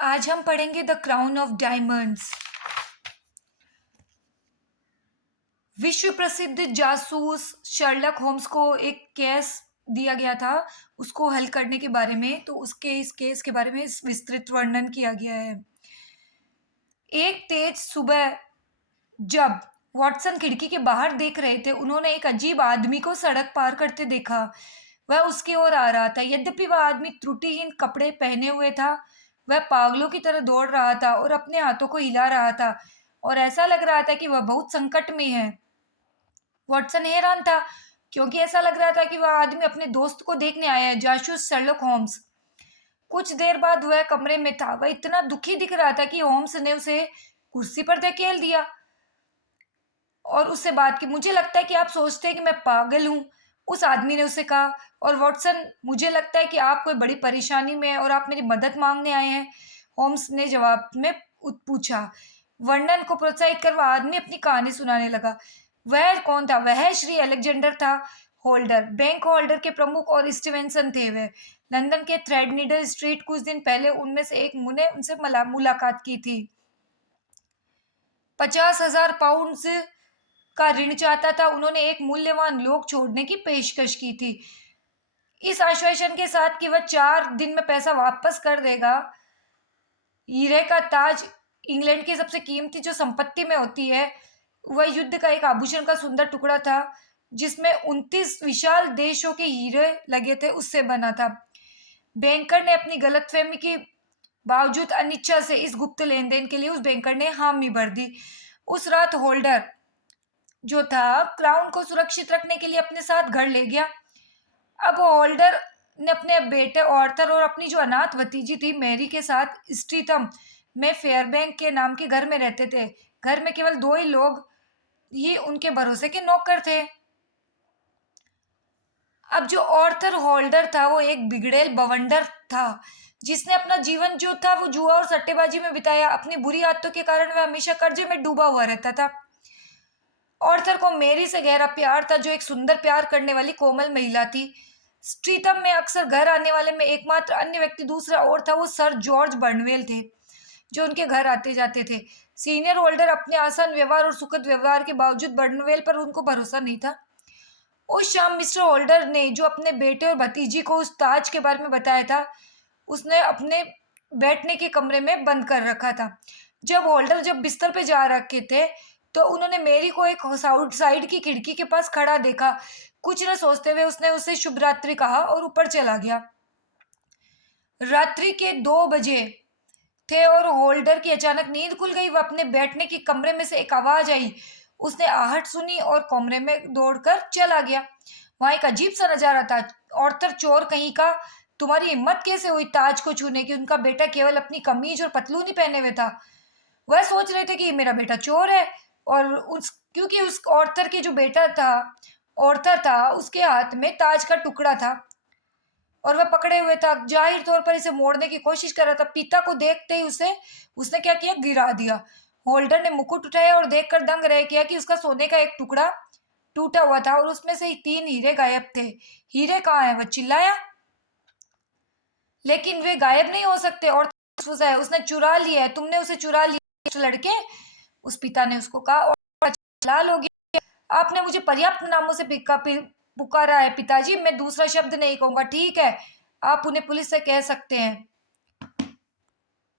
आज हम पढ़ेंगे द क्राउन ऑफ डायमंड्स। विश्व प्रसिद्ध जासूस शर्लक होम्स को एक केस दिया गया था उसको हल करने के बारे में। तो उसके इस केस के बारे में इस विस्तृत वर्णन किया गया है। एक तेज सुबह जब वॉटसन खिड़की के बाहर देख रहे थे, उन्होंने एक अजीब आदमी को सड़क पार करते देखा। वह उसकी ओर आ रहा था। यद्यपि वह आदमी त्रुटिहीन कपड़े पहने हुए था, वह पागलों की तरह दौड़ रहा था और अपने हाथों को हिला रहा था और ऐसा लग रहा था कि वह बहुत संकट में है। वॉटसन हैरान था क्योंकि ऐसा लग रहा था कि वह आदमी अपने दोस्त को देखने आया है, जासूस शर्लक होम्स। कुछ देर बाद वह कमरे में था। वह इतना दुखी दिख रहा था कि होम्स ने उसे कुर्सी पर धकेल दिया और उससे बात की। मुझे लगता है कि आप सोचते हैं कि मैं पागल हूँ, उस आदमी ने उसे कहा। और वॉटसन, मुझे लगता है कि आप कोई बड़ी परेशानी में हैं और आप मेरी मदद मांगने आए हैं, होम्स ने जवाब में पूछा। वर्णन को प्रोत्साहित कर वह आदमी अपनी कहानी सुनाने लगा। वह कौन था? वह श्री अलेक्जेंडर था होल्डर, बैंक होल्डर के प्रमुख, और स्टीवेंसन थे। वह लंदन के थ्रेडनीडल स्ट्रीट। कुछ दिन पहले उनमें से एक ने उनसे मुलाकात की थी। 50,000 पाउंड का ऋण चाहता था। उन्होंने एक मूल्यवान लोग छोड़ने की पेशकश की थी, इस आश्वासन के साथ कि वह 4 दिन में पैसा वापस कर देगा। हीरे का ताज इंग्लैंड की सबसे कीमती जो संपत्ति में होती है, वह युद्ध का एक आभूषण का सुंदर टुकड़ा था जिसमें 29 विशाल देशों के हीरे लगे थे, उससे बना था। बैंकर ने अपनी गलतफहमी के बावजूद अनिच्छा से इस गुप्त लेन देन के लिए उस बैंकर ने हामी भर दी। उस रात होल्डर जो था क्राउन को सुरक्षित रखने के लिए अपने साथ घर ले गया। अब होल्डर ने अपने बेटे ऑर्थर और अपनी जो अनाथ भतीजी थी मैरी के साथ स्ट्रीथम में फेयरबैंक के नाम के घर में रहते थे। घर में केवल 2 ही लोग ही उनके भरोसे के नौकर थे। अब जो ऑर्थर होल्डर था वो एक बिगड़ेल बवंडर था जिसने अपना जीवन जो था वो जुआ और सट्टेबाजी में बिताया। अपनी बुरी आदतों के कारण वह हमेशा कर्जे में डूबा हुआ रहता था। ऑर्थर को मेरी से गहरा प्यार था, जो एक सुंदर प्यार करने वाली कोमल महिला थी। स्ट्रीथम में अक्सर घर आने वाले में एकमात्र अन्य व्यक्ति दूसरा और था, वो सर जॉर्ज बर्नवेल थे, जो उनके घर आते जाते थे। सीनियर होल्डर अपने आसान व्यवहार और सुखद व्यवहार के बावजूद बर्नवेल पर उनको भरोसा नहीं था। उस शाम मिस्टर होल्डर ने जो अपने बेटे और भतीजी को उस ताज के बारे में बताया था, उसने अपने बैठने के कमरे में बंद कर रखा था। जब बिस्तर पे जा रखे थे तो उन्होंने मेरी को एक साइड की खिड़की के पास खड़ा देखा। कुछ न सोचते हुए उसने उसे शुभ रात्रि कहा और ऊपर चला गया। रात्रि के 2 बजे थे और होल्डर की अचानक नींद खुल गई। वह अपने बैठने के कमरे में से एक आवाज आई, उसने आहट सुनी और कमरे में दौड़कर चला गया। वहां एक अजीब सा नजारा था। ऑर्थर, चोर कहीं का, तुम्हारी हिम्मत कैसे हुई ताज को छूने की? उनका बेटा केवल अपनी कमीज और पतलून ही पहने हुए था। वह सोच रहे थे कि मेरा बेटा चोर है, और क्योंकि उस ऑर्थर के जो बेटा था ऑर्थर था, उसके हाथ में ताज का टुकड़ा था और वह पकड़े हुए था, जाहिर तौर पर इसे मोड़ने की कोशिश कर रहा था। पिता को देखते ही उसने क्या किया, गिरा दिया। होल्डर ने मुकुट उठाया और देखकर दंग रह गया कि उसका सोने का एक टुकड़ा टूटा हुआ था और उसमें से 3 हीरे गायब थे। हीरे कहाँ है? वह चिल्लाया, लेकिन वे गायब नहीं हो सकते। और उसने चुरा लिया है, तुमने उसे चुरा लिया लड़के, उस पिता ने उसको कहा। और लाल हो गया, आपने मुझे पर्याप्त नामों से पुकारा है पिताजी, मैं दूसरा शब्द नहीं कहूंगा। ठीक है, आप उन्हें पुलिस से कह सकते हैं।